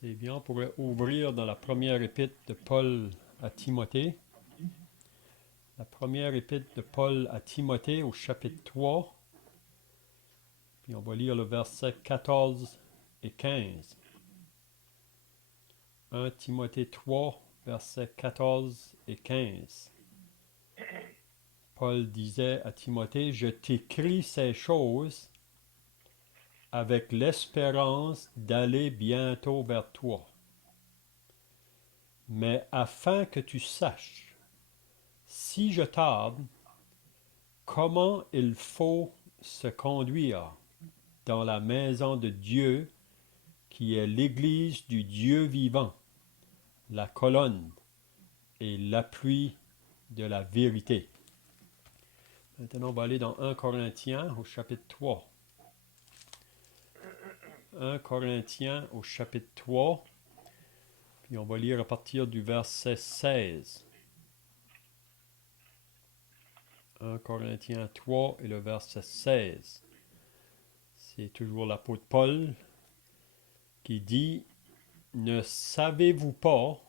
C'est bien, on pourrait ouvrir dans la première épître de Paul à Timothée. La première épître de Paul à Timothée au chapitre 3. Puis on va lire le verset 14 et 15. 1 Timothée 3, versets 14 et 15. Paul disait à Timothée, je t'écris ces choses avec l'espérance d'aller bientôt vers toi, mais afin que tu saches, si je tarde, comment il faut se conduire dans la maison de Dieu, qui est l'église du Dieu vivant, la colonne et l'appui de la vérité. Maintenant, on va aller dans 1 Corinthiens au chapitre 3. 1 Corinthiens au chapitre 3, puis on va lire à partir du verset 16. 1 Corinthiens 3 et le verset 16. C'est toujours l'apôtre Paul qui dit, ne savez-vous pas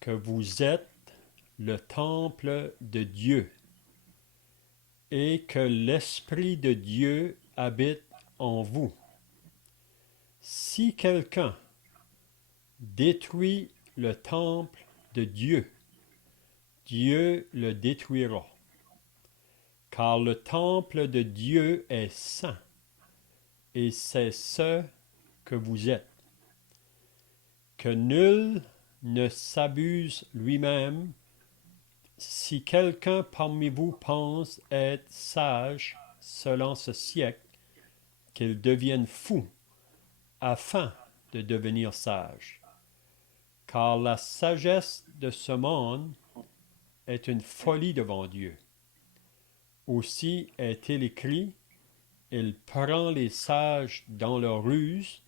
que vous êtes le temple de Dieu et que l'Esprit de Dieu habite en vous? Si quelqu'un détruit le temple de Dieu, Dieu le détruira. Car le temple de Dieu est saint, et c'est ce que vous êtes. Que nul ne s'abuse lui-même. Si quelqu'un parmi vous pense être sage selon ce siècle, qu'il devienne fou afin de devenir sage. Car la sagesse de ce monde est une folie devant Dieu. Aussi est-il écrit, il prend les sages dans leur ruse,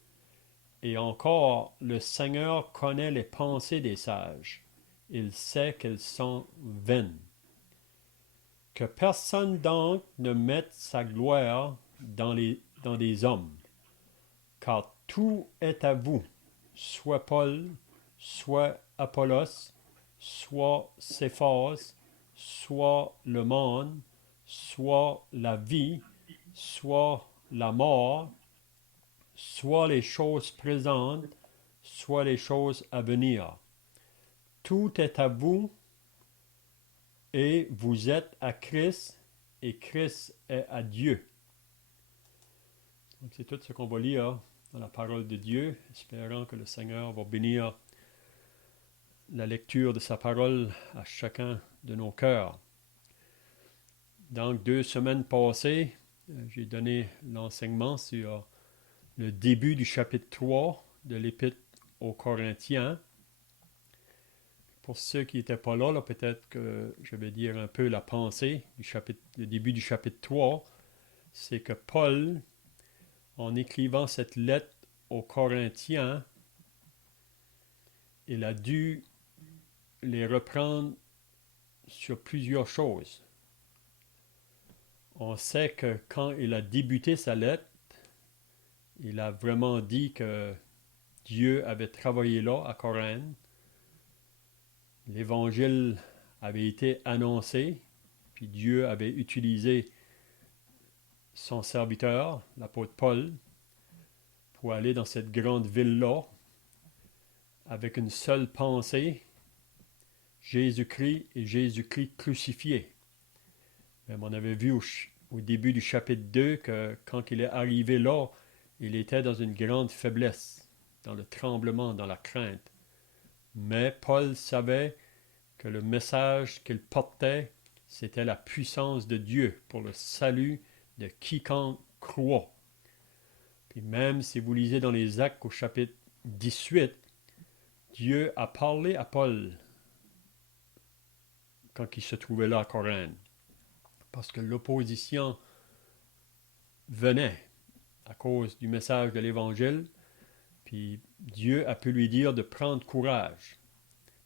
et encore le Seigneur connaît les pensées des sages. Il sait qu'elles sont vaines. Que personne donc ne mette sa gloire dans des hommes, car tout est à vous, soit Paul, soit Apollos, soit Céphas, soit le monde, soit la vie, soit la mort, soit les choses présentes, soit les choses à venir. Tout est à vous et vous êtes à Christ et Christ est à Dieu. Donc c'est tout ce qu'on va lire dans la parole de Dieu, espérant que le Seigneur va bénir la lecture de sa parole à chacun de nos cœurs. Donc 2 semaines passées, j'ai donné l'enseignement sur le début du chapitre 3 de l'Épître aux Corinthiens. Pour ceux qui n'étaient pas là, peut-être que je vais dire un peu la pensée du chapitre, le début du chapitre 3. C'est que Paul, en écrivant cette lettre aux Corinthiens, il a dû les reprendre sur plusieurs choses. On sait que quand il a débuté sa lettre, il a vraiment dit que Dieu avait travaillé là, à Corinthe. L'Évangile avait été annoncé, puis Dieu avait utilisé son serviteur, l'apôtre Paul, pour aller dans cette grande ville-là, avec une seule pensée, Jésus-Christ et Jésus-Christ crucifié. Même on avait vu au début du chapitre 2 que quand il est arrivé là, il était dans une grande faiblesse, dans le tremblement, dans la crainte. Mais Paul savait que le message qu'il portait, c'était la puissance de Dieu pour le salut de quiconque croit. Puis même si vous lisez dans les Actes au chapitre 18, Dieu a parlé à Paul quand il se trouvait là à Corinthe. Parce que l'opposition venait à cause du message de l'Évangile, puis Dieu a pu lui dire de prendre courage,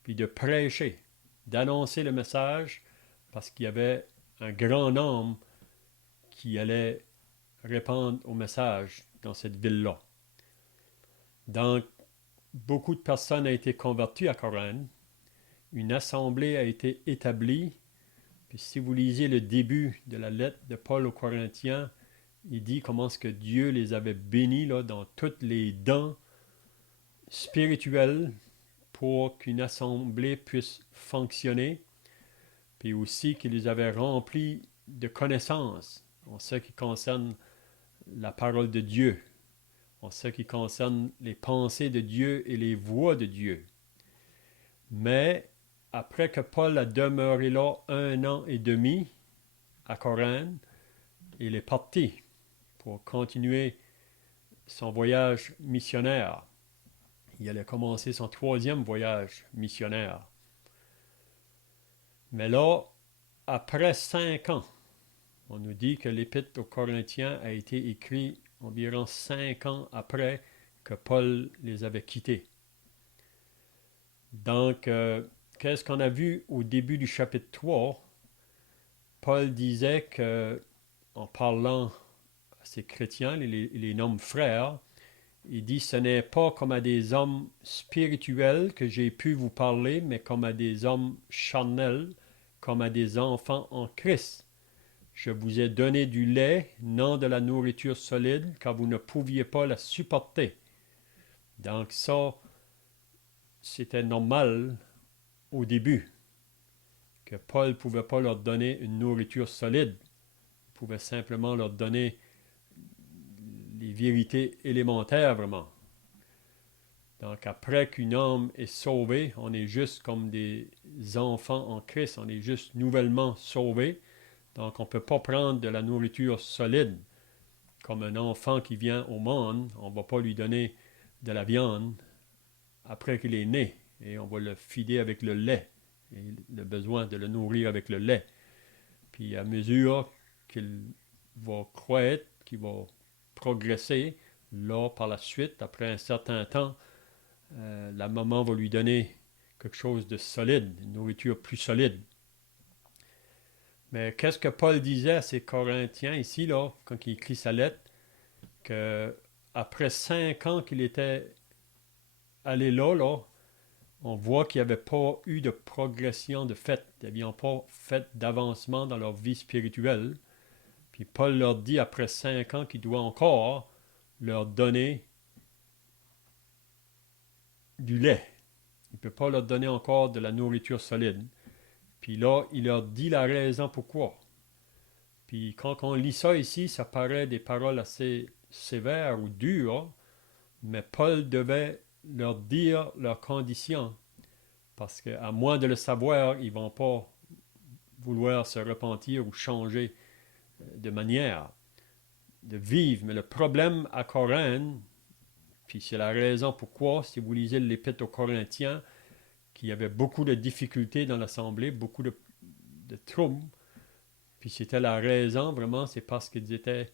puis de prêcher, d'annoncer le message, parce qu'il y avait un grand nombre qui allait répandre au message dans cette ville-là. Donc, beaucoup de personnes ont été converties à Corinthe. Une assemblée a été établie. Puis si vous lisez le début de la lettre de Paul aux Corinthiens, il dit comment est-ce que Dieu les avait bénis là, dans toutes les dons spirituelles pour qu'une assemblée puisse fonctionner, puis aussi qu'il les avait remplis de connaissances en ce qui concerne la parole de Dieu, en ce qui concerne les pensées de Dieu et les voies de Dieu. Mais après que Paul a demeuré là 1 an et demi à Corinthe, il est parti pour continuer son voyage missionnaire. Il allait commencer son 3e voyage missionnaire. Mais là, après 5 ans, on nous dit que l'Épître aux Corinthiens a été écrit environ 5 ans après que Paul les avait quittés. Donc, qu'est-ce qu'on a vu au début du chapitre 3? Paul disait que, en parlant à ces chrétiens, il les nomme frères, il dit, ce n'est pas comme à des hommes spirituels que j'ai pu vous parler, mais comme à des hommes charnels, comme à des enfants en Christ. Je vous ai donné du lait, non de la nourriture solide, car vous ne pouviez pas la supporter. Donc ça, c'était normal au début, que Paul ne pouvait pas leur donner une nourriture solide. Il pouvait simplement leur donner les vérités élémentaires vraiment. Donc après qu'une âme est sauvée, on est juste comme des enfants en Christ, on est juste nouvellement sauvés. Donc on ne peut pas prendre de la nourriture solide. Comme un enfant qui vient au monde, on ne va pas lui donner de la viande après qu'il est né. Et on va le fider avec le lait. Et le besoin de le nourrir avec le lait. Puis à mesure qu'il va croître, qu'il va progresser, là, par la suite, après un certain temps, la maman va lui donner quelque chose de solide, une nourriture plus solide. Mais qu'est-ce que Paul disait à ces Corinthiens ici, là, quand il écrit sa lettre, qu'après 5 ans qu'il était allé là, on voit qu'il n'y avait pas eu de progression de fait. Ils n'avaient pas fait d'avancement dans leur vie spirituelle. Puis Paul leur dit après 5 ans qu'il doit encore leur donner du lait. Il ne peut pas leur donner encore de la nourriture solide. Puis là, il leur dit la raison pourquoi. Puis quand on lit ça ici, ça paraît des paroles assez sévères ou dures, mais Paul devait leur dire leurs conditions. Parce qu'à moins de le savoir, ils ne vont pas vouloir se repentir ou changer de manière de vivre. Mais le problème à Corinthe, puis c'est la raison pourquoi, si vous lisez l'Épître aux Corinthiens, qu'il y avait beaucoup de difficultés dans l'Assemblée, beaucoup de troubles. Puis c'était la raison, vraiment, c'est parce qu'ils étaient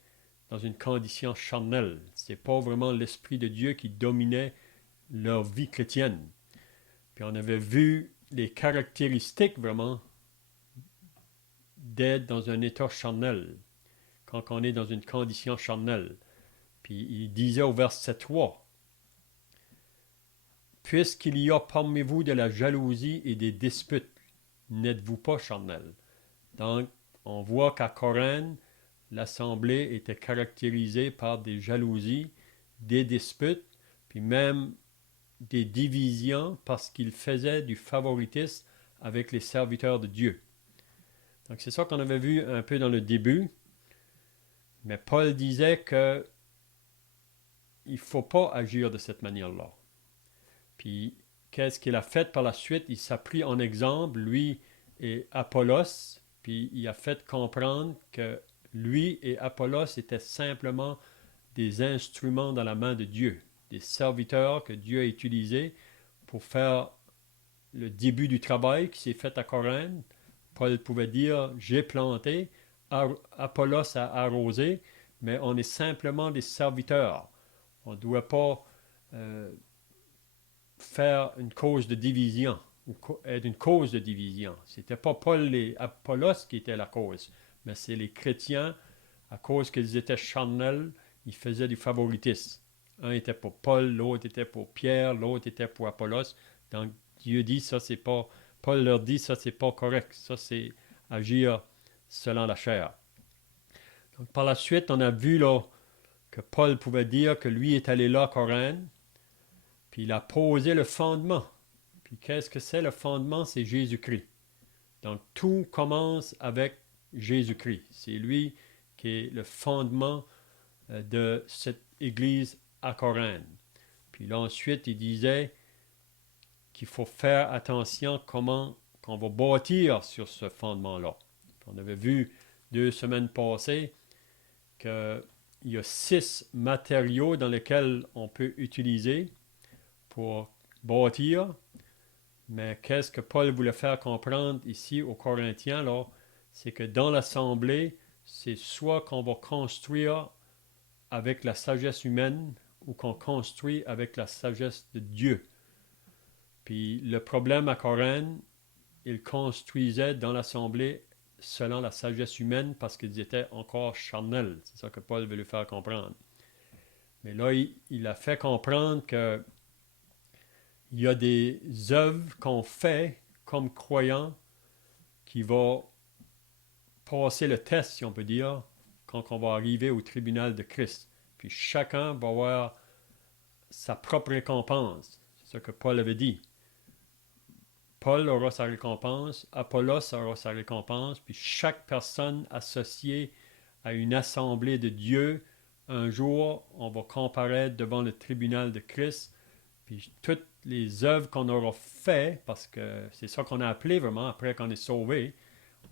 dans une condition charnelle. Ce n'est pas vraiment l'Esprit de Dieu qui dominait leur vie chrétienne. Puis on avait vu les caractéristiques, vraiment, d'être dans un état charnel, quand on est dans une condition charnelle. Puis il disait au verset 3, « Puisqu'il y a parmi vous de la jalousie et des disputes, n'êtes-vous pas charnel? » Donc, on voit qu'à Corinthe, l'assemblée était caractérisée par des jalousies, des disputes, puis même des divisions parce qu'ils faisaient du favoritisme avec les serviteurs de Dieu. Donc c'est ça qu'on avait vu un peu dans le début. Mais Paul disait que il ne faut pas agir de cette manière-là. Puis qu'est-ce qu'il a fait par la suite? Il s'est pris en exemple, lui et Apollos, puis il a fait comprendre que lui et Apollos étaient simplement des instruments dans la main de Dieu, des serviteurs que Dieu a utilisés pour faire le début du travail qui s'est fait à Corinthe. Paul pouvait dire, j'ai planté, Apollos a arrosé, mais on est simplement des serviteurs. On ne doit pas faire une cause de division, ou être une cause de division. Ce n'était pas Paul et Apollos qui étaient la cause, mais c'est les chrétiens, à cause qu'ils étaient charnels, ils faisaient du favoritisme Un était pour Paul, l'autre était pour Pierre, l'autre était pour Apollos. Donc Dieu dit ça, c'est pas. Paul leur dit ça, c'est pas correct. Ça, c'est agir selon la chair. Donc, par la suite, on a vu là que Paul pouvait dire que lui est allé là à Corinthe, puis il a posé le fondement. Puis qu'est-ce que c'est le fondement? C'est Jésus-Christ. Donc tout commence avec Jésus-Christ. C'est lui qui est le fondement de cette église à Corinthe. Puis là ensuite, il disait qu'il faut faire attention comment qu'on va bâtir sur ce fondement-là. On avait vu 2 semaines passées qu'il y a 6 matériaux dans lesquels on peut utiliser pour bâtir. Mais qu'est-ce que Paul voulait faire comprendre ici aux Corinthiens, là, c'est que dans l'assemblée, c'est soit qu'on va construire avec la sagesse humaine ou qu'on construit avec la sagesse de Dieu. Puis le problème à Corinthe, ils construisaient dans l'assemblée selon la sagesse humaine parce qu'ils étaient encore charnels. C'est ça que Paul veut lui faire comprendre. Mais là, il a fait comprendre que il y a des œuvres qu'on fait comme croyants qui vont passer le test, si on peut dire, quand on va arriver au tribunal de Christ. Puis chacun va avoir sa propre récompense. C'est ce que Paul avait dit. Paul aura sa récompense, Apollos aura sa récompense, puis chaque personne associée à une assemblée de Dieu, un jour, on va comparaître devant le tribunal de Christ, puis toutes les œuvres qu'on aura faites, parce que c'est ça qu'on a appelé vraiment après qu'on est sauvé.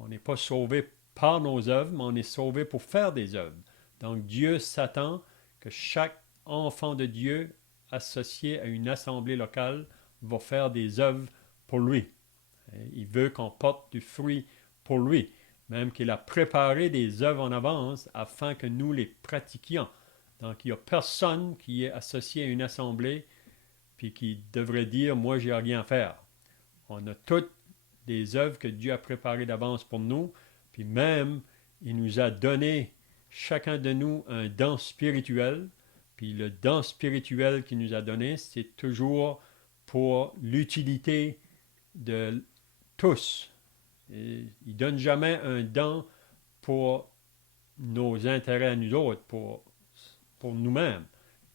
On n'est pas sauvé par nos œuvres, mais on est sauvé pour faire des œuvres. Donc Dieu s'attend que chaque enfant de Dieu associé à une assemblée locale va faire des œuvres pour lui. Il veut qu'on porte du fruit pour lui, même qu'il a préparé des œuvres en avance afin que nous les pratiquions. Donc il n'y a personne qui est associé à une assemblée puis qui devrait dire « moi, j'ai rien à faire ». On a toutes des œuvres que Dieu a préparées d'avance pour nous, puis même, il nous a donné, chacun de nous, un don spirituel, puis le don spirituel qu'il nous a donné, c'est toujours pour l'utilité de tous. Et il ne donne jamais un don pour nos intérêts à nous autres, pour nous-mêmes.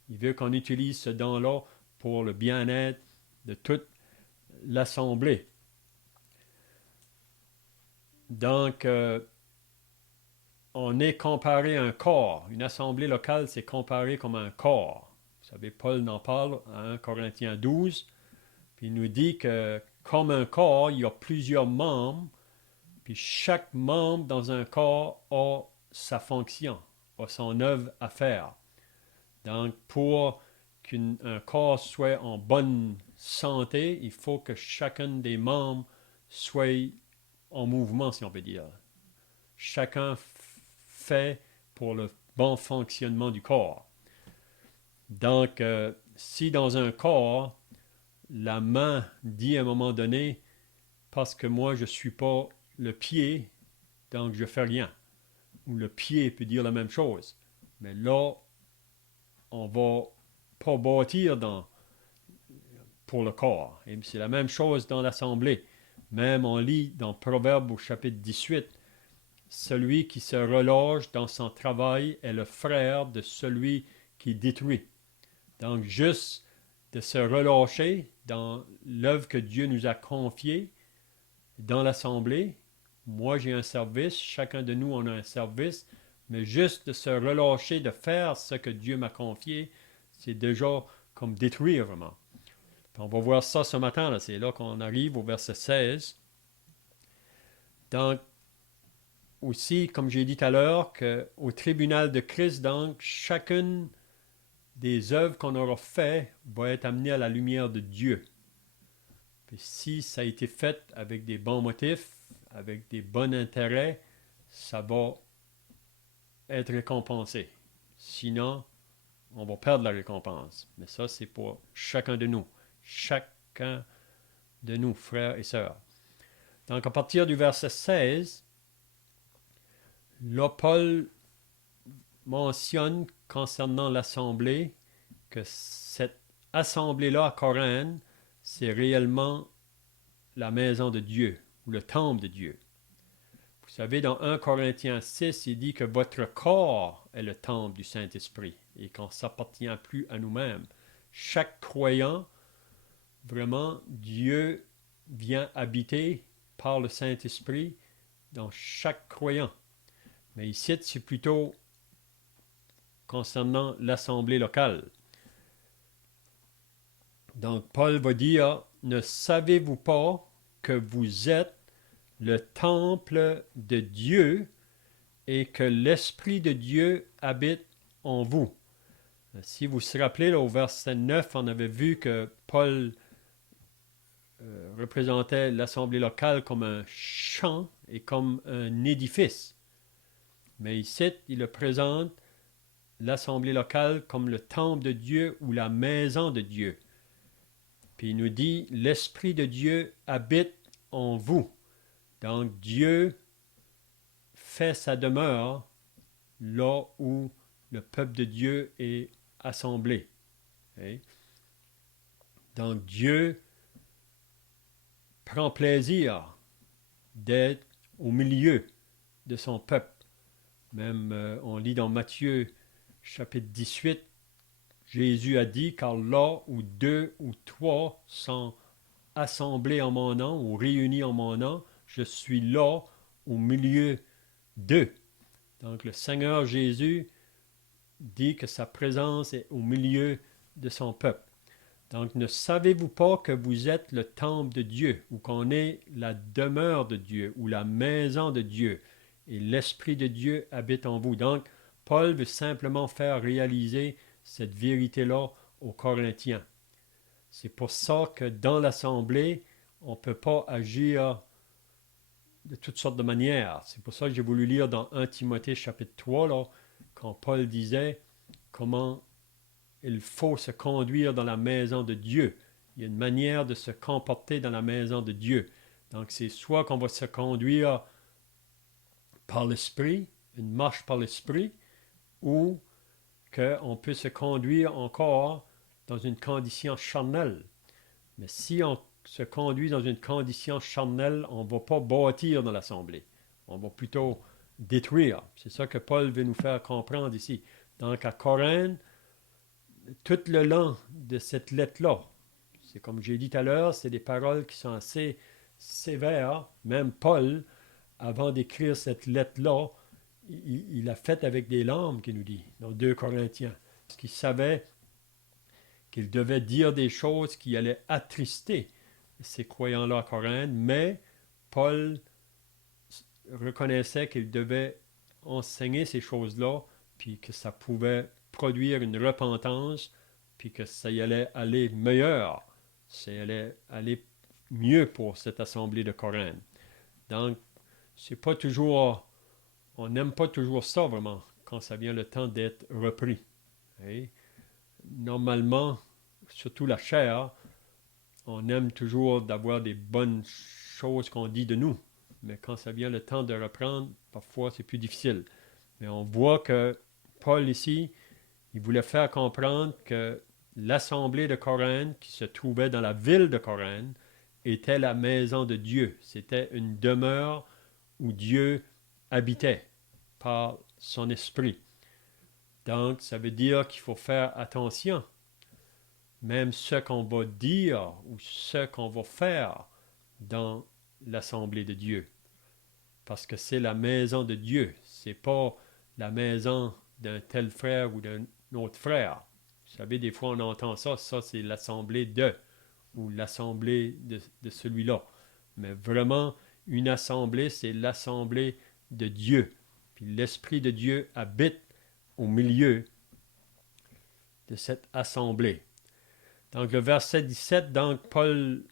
Il veut qu'on utilise ce don-là pour le bien-être de toute l'assemblée. Donc, on est comparé à un corps. Une assemblée locale, c'est comparé comme un corps. Vous savez, Paul en parle à 1 Corinthiens 12, puis il nous dit que comme un corps, il y a plusieurs membres, puis chaque membre dans un corps a sa fonction, a son œuvre à faire. Donc, pour qu'un corps soit en bonne santé, il faut que chacun des membres soit en mouvement, si on peut dire. Chacun fait pour le bon fonctionnement du corps. Donc, si dans un corps, la main dit à un moment donné, parce que moi je ne suis pas le pied, donc je ne fais rien. Ou le pied peut dire la même chose. Mais là, on ne va pas bâtir pour le corps. Et c'est la même chose dans l'assemblée. Même on lit dans Proverbes au chapitre 18, celui qui se relâche dans son travail est le frère de celui qui détruit. Donc juste de se relâcher dans l'œuvre que Dieu nous a confiée dans l'assemblée. Moi, j'ai un service, chacun de nous, on a un service, mais juste de se relâcher, de faire ce que Dieu m'a confié, c'est déjà comme détruire vraiment. Puis on va voir ça ce matin, là. C'est là qu'on arrive au verset 16. Donc, aussi, comme j'ai dit tout à l'heure, qu'au tribunal de Christ, donc, chacune des œuvres qu'on aura faites va être amenée à la lumière de Dieu. Puis si ça a été fait avec des bons motifs, avec des bons intérêts, ça va être récompensé. Sinon, on va perdre la récompense. Mais ça, c'est pour chacun de nous. Chacun de nous, frères et sœurs. Donc, à partir du verset 16, là, Paul mentionne concernant l'assemblée que cette assemblée-là à Corinthe, c'est réellement la maison de Dieu, ou le temple de Dieu. Vous savez, dans 1 Corinthiens 6, il dit que votre corps est le temple du Saint-Esprit et qu'on ne s'appartient plus à nous-mêmes. Chaque croyant, vraiment, Dieu vient habiter par le Saint-Esprit dans chaque croyant. Mais ici, c'est plutôt concernant l'assemblée locale. Donc, Paul va dire, ne savez-vous pas que vous êtes le temple de Dieu et que l'Esprit de Dieu habite en vous? Si vous vous rappelez, là, au verset 9, on avait vu que Paul représentait l'assemblée locale comme un champ et comme un édifice. Mais ici, il le présente l'assemblée locale comme le temple de Dieu ou la maison de Dieu. Puis il nous dit, l'Esprit de Dieu habite en vous. Donc Dieu fait sa demeure là où le peuple de Dieu est assemblé. Okay? Donc Dieu prend plaisir d'être au milieu de son peuple. Même on lit dans Matthieu chapitre 18, Jésus a dit, car là où 2 ou 3 sont assemblés en mon nom ou réunis en mon nom, je suis là au milieu d'eux. Donc le Seigneur Jésus dit que sa présence est au milieu de son peuple. Donc ne savez-vous pas que vous êtes le temple de Dieu ou qu'on est la demeure de Dieu ou la maison de Dieu et l'Esprit de Dieu habite en vous. Donc Paul veut simplement faire réaliser cette vérité-là aux Corinthiens. C'est pour ça que dans l'Assemblée, on ne peut pas agir de toutes sortes de manières. C'est pour ça que j'ai voulu lire dans 1 Timothée chapitre 3, là, quand Paul disait comment il faut se conduire dans la maison de Dieu. Il y a une manière de se comporter dans la maison de Dieu. Donc c'est soit qu'on va se conduire par l'Esprit, une marche par l'Esprit, ou qu'on peut se conduire encore dans une condition charnelle. Mais si on se conduit dans une condition charnelle, on ne va pas bâtir dans l'assemblée. On va plutôt détruire. C'est ça que Paul veut nous faire comprendre ici. Donc à Corinthe, tout le long de cette lettre-là, c'est comme j'ai dit tout à l'heure, c'est des paroles qui sont assez sévères. Même Paul, avant d'écrire cette lettre-là, il l'a faite avec des larmes, qu'il nous dit, dans 2 Corinthiens. Parce qu'il savait qu'il devait dire des choses qui allaient attrister ces croyants-là à Corinthe, mais Paul reconnaissait qu'il devait enseigner ces choses-là, puis que ça pouvait produire une repentance, puis que ça y allait aller meilleur, ça y allait aller mieux pour cette assemblée de Corinthe. Donc, c'est pas toujours, on n'aime pas toujours ça vraiment, quand ça vient le temps d'être repris. Et normalement, surtout la chair, on aime toujours d'avoir des bonnes choses qu'on dit de nous. Mais quand ça vient le temps de reprendre, parfois c'est plus difficile. Mais on voit que Paul ici, il voulait faire comprendre que l'assemblée de Corinthe, qui se trouvait dans la ville de Corinthe, était la maison de Dieu. C'était une demeure où Dieu habitait par son esprit. Donc, ça veut dire qu'il faut faire attention. Même ce qu'on va dire ou ce qu'on va faire dans l'assemblée de Dieu. Parce que c'est la maison de Dieu. C'est pas la maison d'un tel frère ou d'un autre frère. Vous savez, des fois on entend ça, ça c'est l'assemblée de, ou l'assemblée de celui-là. Mais vraiment, une assemblée, c'est l'assemblée de Dieu. Puis l'Esprit de Dieu habite au milieu de cette assemblée. Donc le verset 17, donc Paul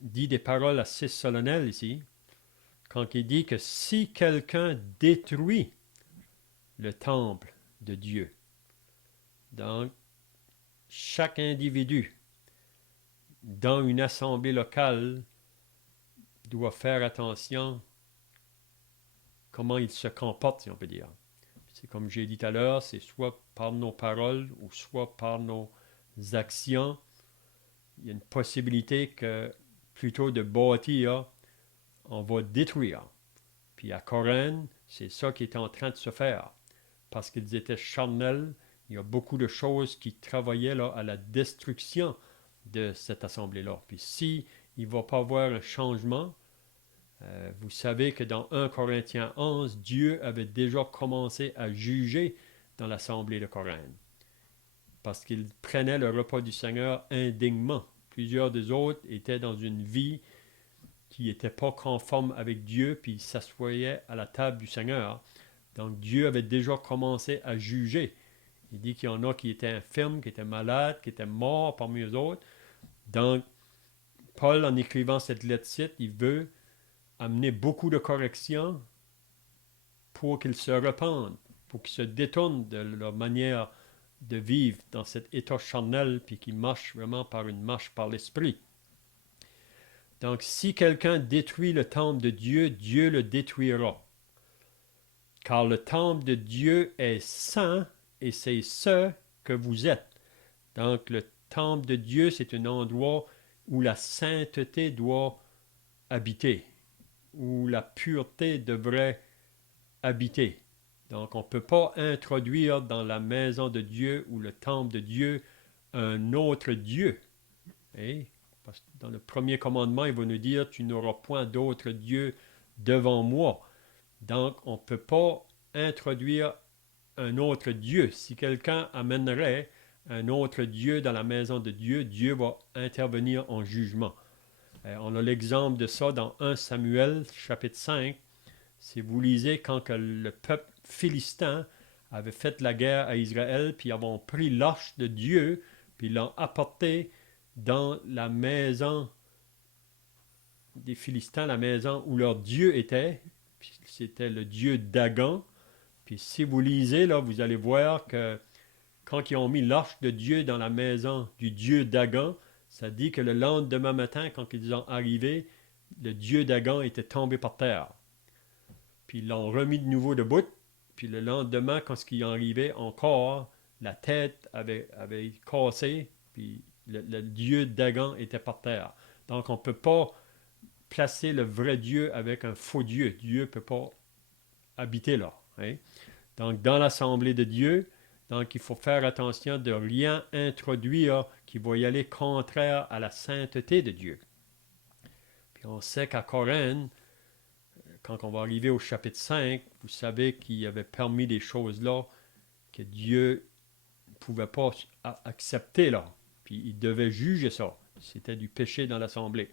dit des paroles assez solennelles ici, quand il dit que si quelqu'un détruit le temple de Dieu, donc chaque individu dans une assemblée locale doit faire attention comment il se comporte, si on peut dire. C'est comme j'ai dit tout à l'heure, c'est soit par nos paroles ou soit par nos actions, il y a une possibilité que plutôt de bâtir, on va détruire. Puis à Corinthe, c'est ça qui est en train de se faire. Parce qu'ils étaient charnels, il y a beaucoup de choses qui travaillaient là, à la destruction de cette assemblée-là. Puis si il ne va pas avoir un changement, vous savez que dans 1 Corinthiens 11, Dieu avait déjà commencé à juger dans l'assemblée de Corinthe. Parce qu'ils prenaient le repas du Seigneur indignement. Plusieurs des autres étaient dans une vie qui n'était pas conforme avec Dieu, puis ils s'assoyaient à la table du Seigneur. Donc Dieu avait déjà commencé à juger. Il dit qu'il y en a qui étaient infirmes, qui étaient malades, qui étaient morts parmi eux autres. Donc, Paul, en écrivant cette lettre-ci, il veut amener beaucoup de corrections pour qu'ils se repentent, pour qu'ils se détournent de leur manière de vivre dans cet état charnel, puis qu'ils marchent vraiment par une marche par l'esprit. Donc, si quelqu'un détruit le temple de Dieu, Dieu le détruira. Car le temple de Dieu est saint et c'est ce que vous êtes. Donc, le temple de Dieu, c'est un endroit où la sainteté doit habiter, où la pureté devrait habiter. Donc, on ne peut pas introduire dans la maison de Dieu ou le temple de Dieu un autre Dieu. Et parce que dans le premier commandement, il va nous dire, tu n'auras point d'autre Dieu devant moi. Donc, on ne peut pas introduire un autre Dieu. Si quelqu'un amènerait un autre Dieu dans la maison de Dieu, Dieu va intervenir en jugement. On a l'exemple de ça dans 1 Samuel, chapitre 5. Si vous lisez, quand que le peuple philistin avait fait la guerre à Israël, puis ils ont pris l'arche de Dieu, puis l'ont apporté dans la maison des Philistins, la maison où leur Dieu était. C'était le Dieu Dagon. Puis si vous lisez, là, vous allez voir que quand ils ont mis l'arche de Dieu dans la maison du Dieu Dagon, ça dit que le lendemain matin, quand ils sont arrivés, le Dieu Dagon était tombé par terre. Puis ils l'ont remis de nouveau debout. Puis le lendemain, quand ils sont arrivés encore, la tête avait cassé. Puis le Dieu Dagon était par terre. Donc on ne peut pas placer le vrai Dieu avec un faux Dieu. Dieu ne peut pas habiter là. Hein? Donc dans l'assemblée de Dieu, donc il faut faire attention de rien introduire qui va y aller contraire à la sainteté de Dieu. Puis on sait qu'à Corinthe, quand on va arriver au chapitre 5, vous savez qu'il avait permis des choses là que Dieu ne pouvait pas accepter là. Puis il devait juger ça. C'était du péché dans l'assemblée.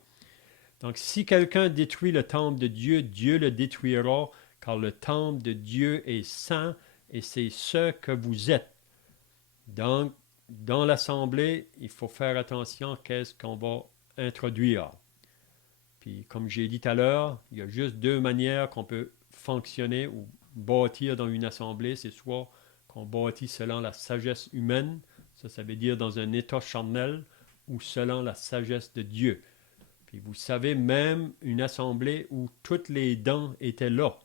Donc si quelqu'un détruit le temple de Dieu, Dieu le détruira, car le temple de Dieu est saint et c'est ce que vous êtes. Donc, dans l'assemblée, il faut faire attention à qu'est-ce qu'on va introduire. Puis, comme j'ai dit tout à l'heure, il y a juste deux manières qu'on peut fonctionner ou bâtir dans une assemblée. C'est soit qu'on bâtit selon la sagesse humaine, ça veut dire dans un état charnel, ou selon la sagesse de Dieu. Puis vous savez, même une assemblée où toutes les dons étaient là,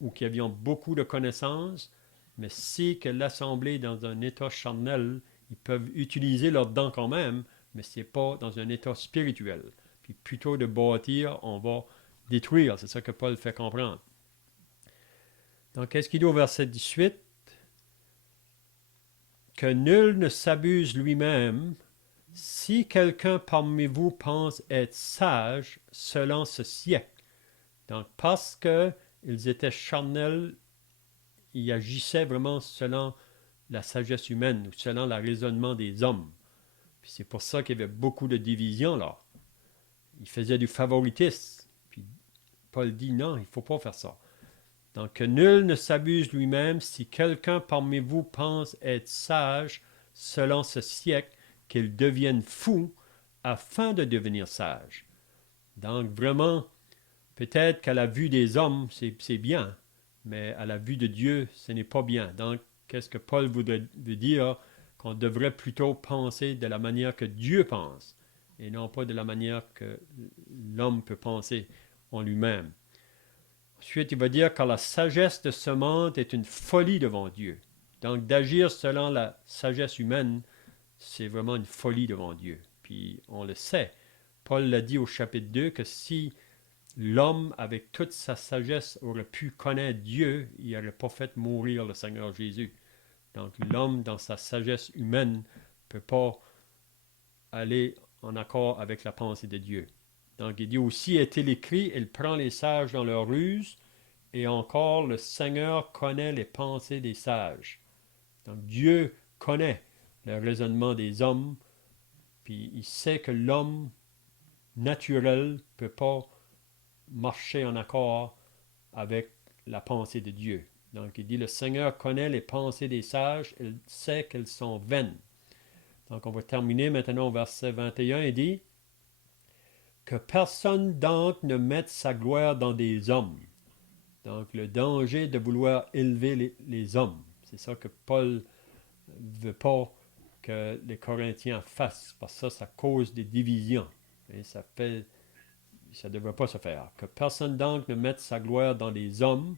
ou qui avions beaucoup de connaissances, mais si que l'assemblée est dans un état charnel, ils peuvent utiliser leurs dons quand même, mais ce n'est pas dans un état spirituel. Puis plutôt de bâtir, on va détruire. C'est ça que Paul fait comprendre. Donc, qu'est-ce qu'il dit au verset 18? Que nul ne s'abuse lui-même. Si quelqu'un parmi vous pense être sage selon ce siècle, donc parce qu'ils étaient charnels, ils agissaient vraiment selon la sagesse humaine ou selon le raisonnement des hommes. Puis c'est pour ça qu'il y avait beaucoup de divisions là. Ils faisaient du favoritisme. Puis Paul dit non, il ne faut pas faire ça. Donc que nul ne s'abuse lui-même. Si quelqu'un parmi vous pense être sage selon ce siècle, qu'il devienne fou afin de devenir sage. Donc vraiment, peut-être qu'à la vue des hommes, c'est bien, mais à la vue de Dieu, ce n'est pas bien. Donc, qu'est-ce que Paul veut dire? Qu'on devrait plutôt penser de la manière que Dieu pense, et non pas de la manière que l'homme peut penser en lui-même. Ensuite, il va dire que la sagesse de ce monde est une folie devant Dieu. Donc, d'agir selon la sagesse humaine, c'est vraiment une folie devant Dieu. Puis on le sait. Paul l'a dit au chapitre 2 que si l'homme, avec toute sa sagesse, aurait pu connaître Dieu, il n'aurait pas fait mourir le Seigneur Jésus. Donc l'homme, dans sa sagesse humaine, ne peut pas aller en accord avec la pensée de Dieu. Donc il dit aussi, est-il écrit, il prend les sages dans leur ruse, et encore le Seigneur connaît les pensées des sages. Donc Dieu connaît le raisonnement des hommes, puis il sait que l'homme naturel ne peut pas marcher en accord avec la pensée de Dieu. Donc il dit, le Seigneur connaît les pensées des sages, il sait qu'elles sont vaines. Donc on va terminer maintenant au verset 21, il dit, que personne donc ne mette sa gloire dans des hommes. Donc le danger de vouloir élever les hommes. C'est ça que Paul ne veut pas que les Corinthiens fassent, parce que ça cause des divisions. Et ça ne devrait pas se faire. Que personne donc ne mette sa gloire dans les hommes.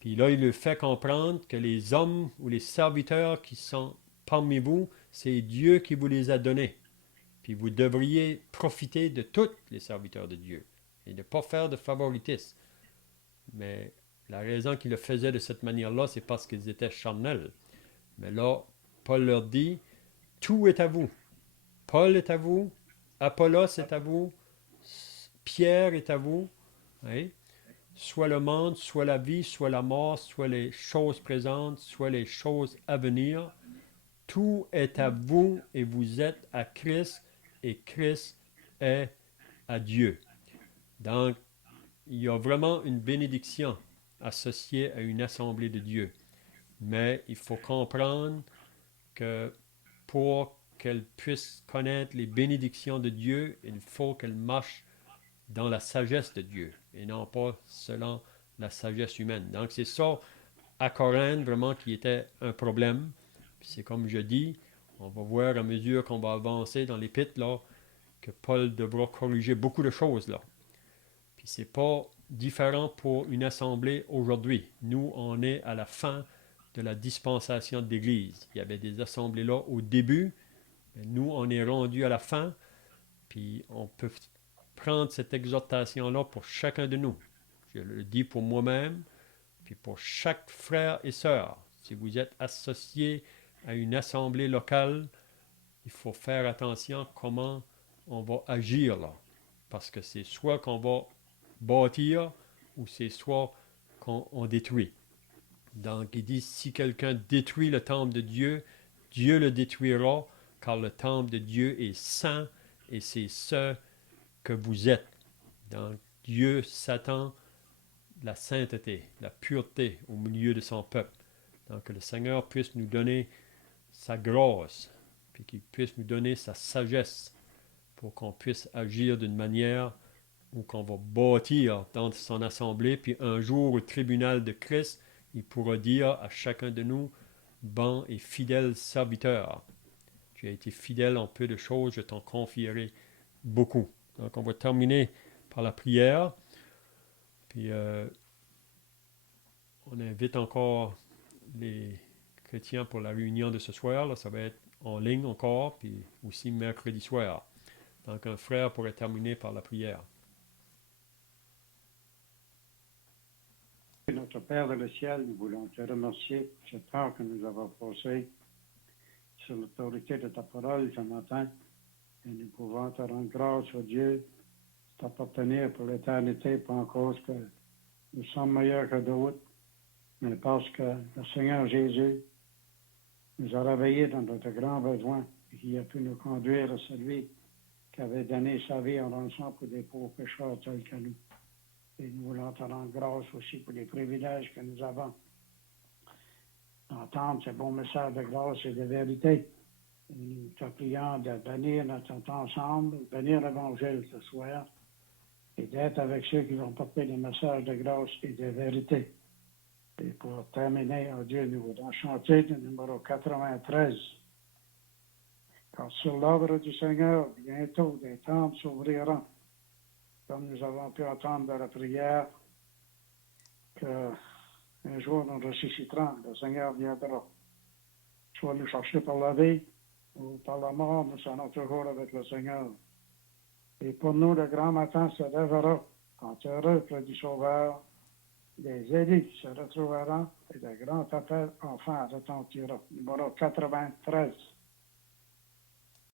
Puis là, il le fait comprendre que les hommes ou les serviteurs qui sont parmi vous, c'est Dieu qui vous les a donnés. Puis vous devriez profiter de tous les serviteurs de Dieu et ne pas faire de favoritisme. Mais la raison qu'il le faisait de cette manière-là, c'est parce qu'ils étaient charnels. Mais là, Paul leur dit, tout est à vous. Paul est à vous, Apollos est à vous, Pierre est à vous. Oui? Soit le monde, soit la vie, soit la mort, soit les choses présentes, soit les choses à venir. Tout est à vous et vous êtes à Christ et Christ est à Dieu. Donc, il y a vraiment une bénédiction associée à une assemblée de Dieu. Mais il faut comprendre que pour qu'elle puisse connaître les bénédictions de Dieu, il faut qu'elle marche dans la sagesse de Dieu et non pas selon la sagesse humaine. Donc c'est ça à Corinthe vraiment qui était un problème. Puis c'est comme je dis, on va voir à mesure qu'on va avancer dans l'épître là, que Paul devra corriger beaucoup de choses là. Puis c'est pas différent pour une assemblée aujourd'hui. Nous, on est à la fin de la dispensation de l'Église. Il y avait des assemblées là au début, mais nous, on est rendu à la fin, puis on peut prendre cette exhortation-là pour chacun de nous. Je le dis pour moi-même, puis pour chaque frère et sœur. Si vous êtes associé à une assemblée locale, il faut faire attention comment on va agir là. Parce que c'est soit qu'on va bâtir ou c'est soit qu'on détruit. Donc il dit, si quelqu'un détruit le temple de Dieu, Dieu le détruira, car le temple de Dieu est saint et c'est ce que vous êtes. Donc Dieu s'attend la sainteté, la pureté au milieu de son peuple. Donc que le Seigneur puisse nous donner sa grâce, puis qu'il puisse nous donner sa sagesse pour qu'on puisse agir d'une manière où qu'on va bâtir dans son assemblée, puis un jour au tribunal de Christ, il pourra dire à chacun de nous, bon et fidèle serviteur, tu as été fidèle en peu de choses, je t'en confierai beaucoup. Donc on va terminer par la prière, puis on invite encore les chrétiens pour la réunion de ce soir, là, ça va être en ligne encore, puis aussi mercredi soir. Donc un frère pourrait terminer par la prière. Notre Père dans le ciel, nous voulons te remercier pour cette heure que nous avons passée sur l'autorité de ta parole ce matin. Et nous pouvons te rendre grâce, oh Dieu, t'appartenir pour l'éternité, pas en cause que nous sommes meilleurs que d'autres, mais parce que le Seigneur Jésus nous a réveillés dans notre grand besoin et qui a pu nous conduire à celui qui avait donné sa vie en rançon pour des pauvres pécheurs tels que nous. Et nous voulons te rendre grâce aussi pour les privilèges que nous avons d'entendre ce bon message de grâce et de vérité. Et nous te prions de bénir notre temps ensemble, bénir l'Évangile ce soir et d'être avec ceux qui vont porter les messages de grâce et de vérité. Et pour terminer, oh Dieu, nous voulons chanter le numéro 93. Car sur l'ordre du Seigneur, bientôt des temples s'ouvriront. Comme nous avons pu entendre dans la prière, qu'un jour nous ressusciterons, le Seigneur viendra. Soit nous chercher par la vie, ou par la mort, nous serons toujours avec le Seigneur. Et pour nous, le grand matin se lèvera en terreur près du Sauveur. Les élites se retrouveront et le grand appel enfin retentira. Numéro 93.